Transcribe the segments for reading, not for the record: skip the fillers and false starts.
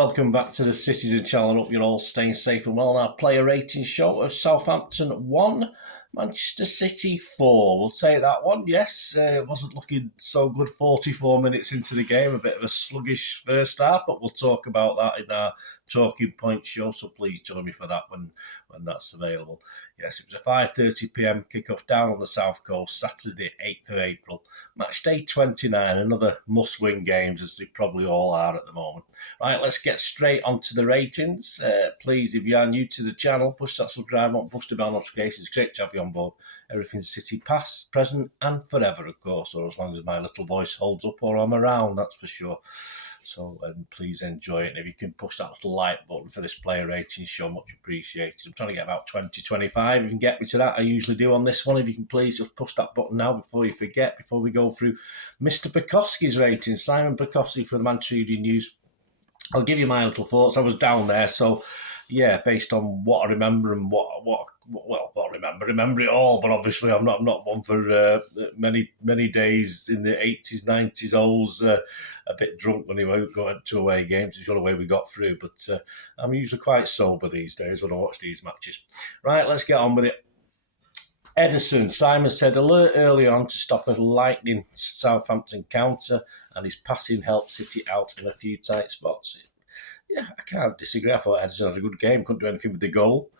welcome back to the Citizen channel. I hope you're all staying safe and well. Our player rating show of Southampton 1, Manchester City 4. We'll take that one, yes. It wasn't looking so good 44 minutes into the game. A bit of a sluggish first half, but we'll talk about that in our talking point show, so please join me for that when that's available. Yes, it was a 5:30pm kickoff down on the south coast, Saturday 8th of April. Match day 29, another must-win games, as they probably all are at the moment. Right, let's get straight onto the ratings. Please, if you are new to the channel, push that subscribe button, push the bell notifications. It's great to have you on board. Everything City past, present and forever, of course, or as long as my little voice holds up or I'm around, that's for sure. So please enjoy it. And if you can push that little like button for this player rating show, much appreciated. I'm trying to get about 20, 25. If you can get me to that, I usually do on this one. If you can please just push that button now before you forget, before we go through Mr. Bajkowski's rating. Simon Bajkowski from the Manchester Evening News. I'll give you my little thoughts. I was down there, so yeah, based on what I remember and what remember it all. But obviously, I'm not one for many days in the 80s, 90s. Always a bit drunk when we go to away games. It's the only way we got through. But I'm usually quite sober these days when I watch these matches. Right, let's get on with it. Edison, Simon said, alert early on to stop a lightning Southampton counter, and his passing helped City out in a few tight spots. Yeah, I can't disagree. I thought Edison had a good game. Couldn't do anything with the goal.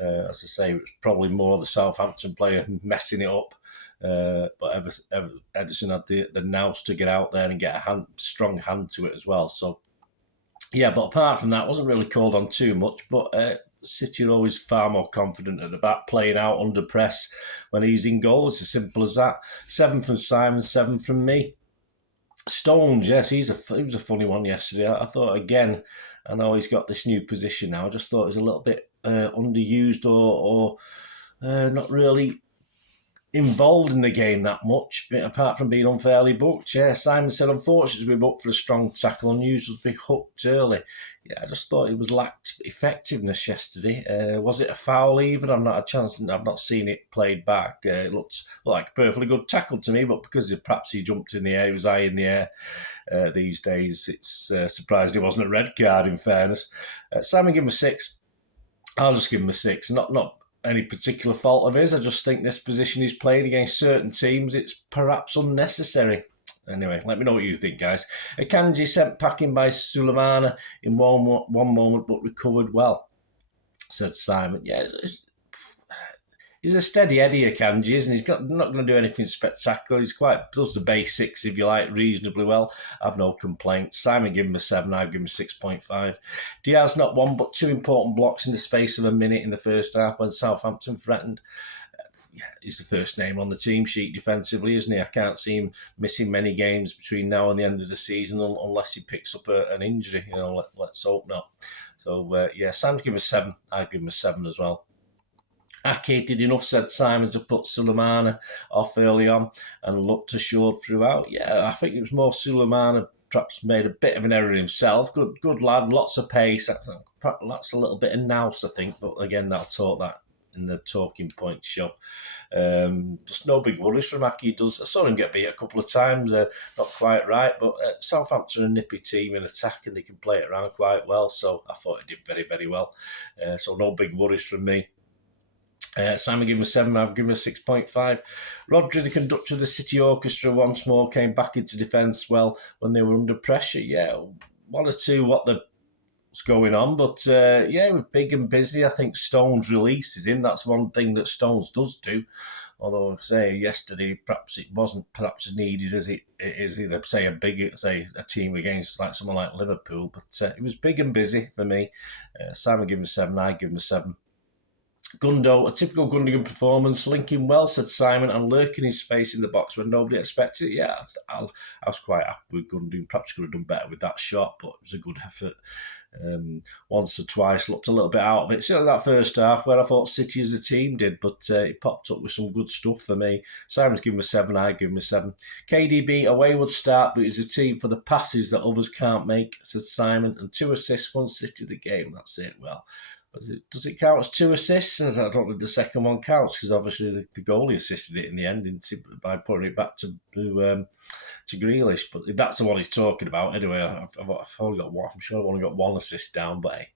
As I say, it was probably more the Southampton player messing it up. But Edison had the nous to get out there and get a strong hand to it as well. So, yeah, but apart from that, wasn't really called on too much. But City are always far more confident at the back, playing out under press when he's in goal. It's as simple as that. 7 from Simon, 7 from me. Stones, yes, he was a funny one yesterday. I thought, again, I know he's got this new position now. I just thought he was a little bit underused or not really involved in the game that much, apart from being unfairly booked. Yeah, Simon said, unfortunately, we booked for a strong tackle and usually be hooked early. Yeah, I just thought it was lacked effectiveness yesterday. Was it a foul even? I've not seen it played back. It looked like a perfectly good tackle to me, but because perhaps he jumped in the air, he was high in the air. These days, it's surprised it wasn't a red card, in fairness. Simon, give him a 6. I'll just give him a 6. Not any particular fault of his. I just think this position he's played against certain teams, it's perhaps unnecessary. Anyway, let me know what you think, guys. Akanji sent packing by SYLVAIN in one moment, but recovered well, said Simon. Yeah, he's a steady Eddie, Akanji, isn't he? He's not going to do anything spectacular. He's does the basics, if you like, reasonably well. I've no complaints. Simon gave him a 7. I'll give him a 6.5. Diaz not 1 but 2 important blocks in the space of a minute in the first half when Southampton threatened. Yeah, he's the first name on the team sheet defensively, isn't he? I can't see him missing many games between now and the end of the season unless he picks up an injury. Let's hope not. So, yeah, Sam's given a 7. I'll give him a 7 as well. Ake did enough, said Simon, to put SYLVAIN off early on and looked assured throughout. Yeah, I think it was more SYLVAIN perhaps made a bit of an error himself. Good lad, lots of pace. That's a little bit of nous, I think. But again, I'll talk that in the talking point show. Just no big worries from Ake. I saw him get beat a couple of times. Not quite right, but Southampton are a nippy team in attack and they can play it around quite well. So I thought he did very, very well. So no big worries from me. Simon gave him a 7, I've given him a 6.5. Rodri, the conductor of the City Orchestra, once more came back into defence well when they were under pressure. Yeah, 1 or 2 what's going on, but yeah, we're big and busy. I think Stones releases him. That's one thing that Stones does do. Although, say, yesterday, perhaps it wasn't as needed as it is, say, a team against like someone like Liverpool. But it was big and busy for me. Simon gave him a 7, I give him a 7. Gundo, a typical Gundogan performance, linking well, said Simon, and lurking his space in the box when nobody expected it. Yeah, I was quite happy with Gundogan. Perhaps could have done better with that shot, but it was a good effort. Once or twice looked a little bit out of it. So that first half where I thought City as a team did, but it popped up with some good stuff for me. Simon's given him a 7, I give him a 7. KDB, a wayward start, but he's a team for the passes that others can't make, said Simon, and 2 assists, 1 City the game. That's it. Well, Does it count as 2 assists? I don't think the second one counts because obviously the goalie assisted it in the end by putting it back to Grealish. But if that's the one he's talking about, anyway, I've only got one. I'm sure I've only got 1 assist down, but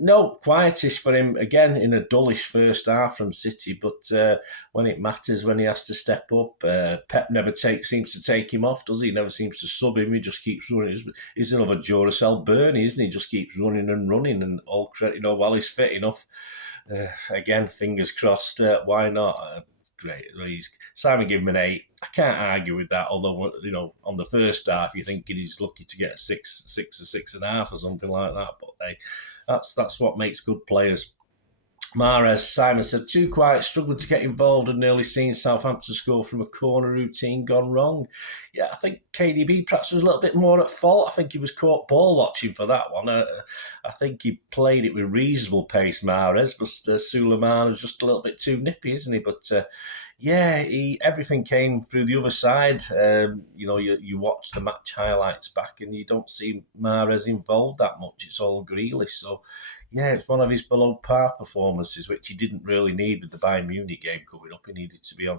no, quietish for him again in a dullish first half from City. But when it matters, when he has to step up, Pep never seems to take him off, does he? He never seems to sub him. He just keeps running. He's another Duracell Burnley, isn't he? He just keeps running and running, and all credit, while he's fit enough. Again, fingers crossed. Why not? Great. Simon gave him an 8. I can't argue with that. Although on the first half, you're thinking he's lucky to get a 6 or 6.5 or something like that. But hey, that's what makes good players. Mahrez, Simon said, too quiet, struggling to get involved and nearly seen Southampton score from a corner routine gone wrong. Yeah, I think KDB perhaps was a little bit more at fault. I think he was caught ball watching for that one. I think he played it with reasonable pace, Mahrez, but Suleiman was just a little bit too nippy, isn't he? But everything came through the other side. You watch the match highlights back and you don't see Mahrez involved that much. It's all Grealish. So, yeah, it's one of his below par performances, which he didn't really need with the Bayern Munich game coming up. He needed to be on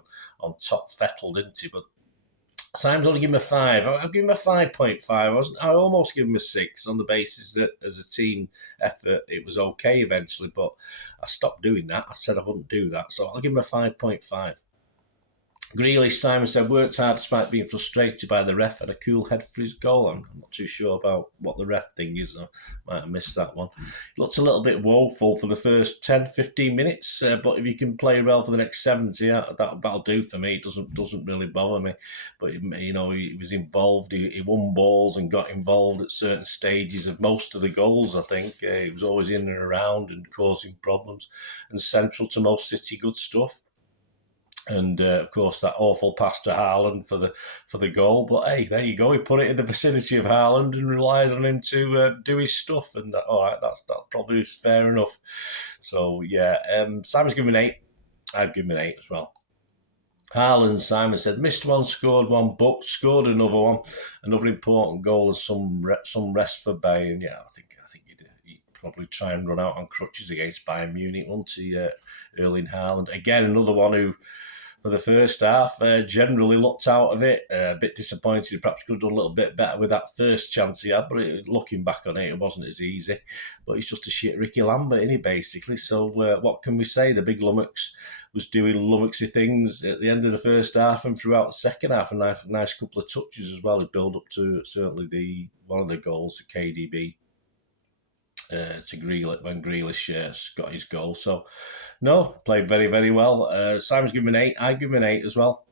top fettle, didn't he? But Simon's only given him a 5. I've given him a 5.5. I almost give him a 6 on the basis that as a team effort, it was okay eventually, but I stopped doing that. I said I wouldn't do that, so I'll give him a 5.5. Grealish, Simon said, worked hard despite being frustrated by the ref, had a cool head for his goal. I'm not too sure about what the ref thing is. I might have missed that one. He looked a little bit woeful for the first 10, 15 minutes, but if you can play well for the next 70, that'll do for me. It doesn't really bother me. But, he was involved. He won balls and got involved at certain stages of most of the goals, I think. He was always in and around and causing problems and central to most City good stuff. And of course, that awful pass to Haaland for the goal. But hey, there you go. He put it in the vicinity of Haaland and relied on him to do his stuff. And all right, that probably is fair enough. So yeah, Simon's given an 8. I've given an 8 as well. Haaland, Simon said, missed one, scored one, booked, scored another one. Another important goal and some rest for Bayern. Yeah, I think he'd probably try and run out on crutches against Bayern Munich, won't he? Erling Haaland. Again, another one who, for the first half, generally looked out of it. A bit disappointed. Perhaps could have done a little bit better with that first chance he had, but looking back on it, it wasn't as easy. But he's just a shit Ricky Lambert, isn't he, basically? So what can we say? The big lummox was doing lummoxy things at the end of the first half and throughout the second half. A nice couple of touches as well. It built up to certainly one of the goals, the KDB. To Grealish when Grealish got his goal. So, no, played very, very well. Simon's given him an 8. I give him an 8 as well.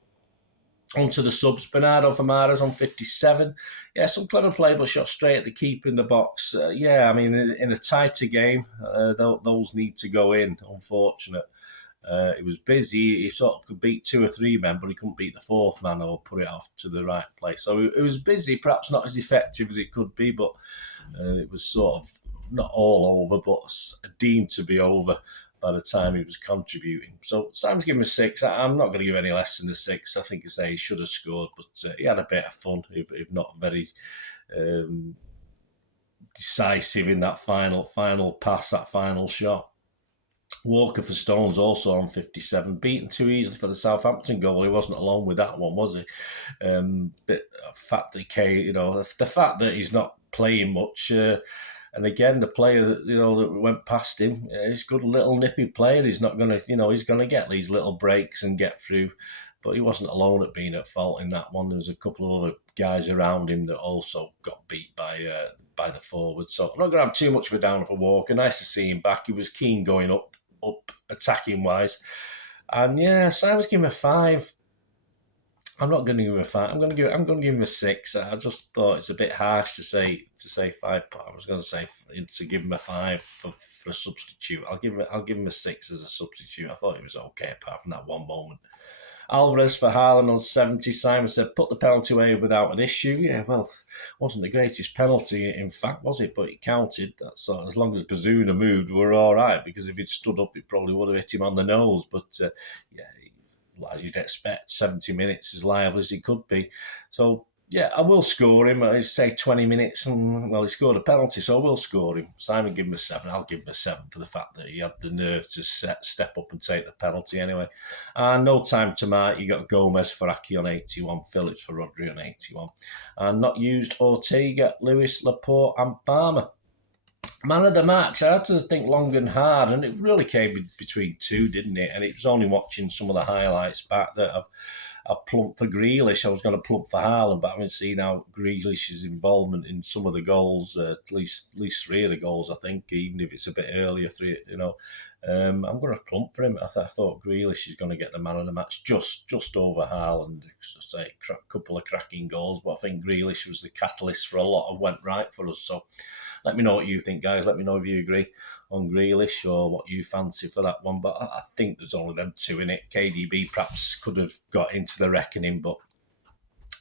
On to the subs. Bernardo for Mahrez on 57. Yeah, some clever play, but shot straight at the keeper in the box. In a tighter game, those need to go in, unfortunate. He was busy. He sort of could beat 2 or 3 men, but he couldn't beat the 4th man or put it off to the right place. So it was busy, perhaps not as effective as it could be, but it was sort of not all over, but deemed to be over by the time he was contributing. So Sam's given him a 6. I'm not going to give any less than a 6. I think he should have scored, but he had a bit of fun, if not very decisive in that final pass, that final shot. Walker for Stones also on 57, beaten too easily for the Southampton goal. He wasn't alone with that one, was he? But the fact that he's not playing much. And again, the player that went past him, he's a good little nippy player. He's not going to, he's going to get these little breaks and get through. But he wasn't alone at being at fault in that one. There was a couple of other guys around him that also got beat by the forwards. So I'm not going to have too much of a downer for Walker. Nice to see him back. He was keen going up attacking wise. And yeah, Simon's giving him a 5. I'm not going to give him a 5. I'm going to give him a 6. I just thought it's a bit harsh to say 5. I was going to say to give him a 5 for a substitute. I'll give him a 6 as a substitute. I thought it was okay apart from that one moment. Alvarez for Haaland on 70. Simon said, put the penalty away without an issue. Yeah, well, wasn't the greatest penalty, in fact, was it? But it counted. That's as long as Bazuna moved, we're all right, because if he'd stood up, it probably would have hit him on the nose. But, as you'd expect, 70 minutes, as lively as he could be. So, Yeah, I will score him. I say 20 minutes, and well, he scored a penalty, so I will score him. Simon give him a 7. I'll give him a 7 for the fact that he had the nerve to step up and take the penalty anyway. And no time to mark. You got Gomez for Aki on 81, Phillips for Rodri on 81, and not used Ortega, Lewis, Laporte, and Palmer. Man of the match, I had to think long and hard, and it really came between two, didn't it? And it was only watching some of the highlights back that I plumped for Grealish. I was going to plump for Haaland, but having seen how Grealish's involvement in some of the goals, at least 3 of the goals, I think, even if it's a bit earlier, 3, I'm going to plump for him. I thought Grealish is going to get the man of the match just over Haaland. Say a couple of cracking goals, but I think Grealish was the catalyst for a lot of went right for us. So let me know what you think, guys. Let me know if you agree on Grealish or what you fancy for that one. But I think there's only them 2 in it. KDB perhaps could have got into the reckoning, but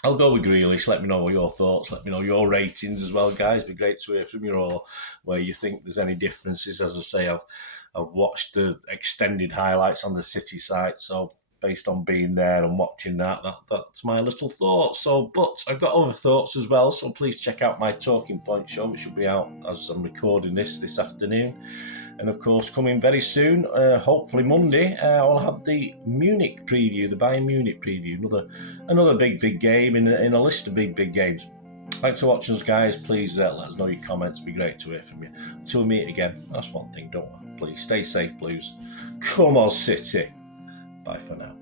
I'll go with Grealish. Let me know your thoughts. Let me know your ratings as well, guys. It'd be great to hear from you all where you think there's any differences. As I say, I've watched the extended highlights on the City site, so based on being there and watching that's my little thoughts. So, but I've got other thoughts as well, so please check out my Talking Point show, which will be out as I'm recording this afternoon. And of course, coming very soon, hopefully Monday, I'll have the Munich preview, the Bayern Munich preview, another big game in a list of big games. Thanks for watching us, guys. Please let us know your comments. It'd be great to hear from you. Until we meet again, that's one thing, don't we? Please stay safe, Blues. Come on, City. Bye for now.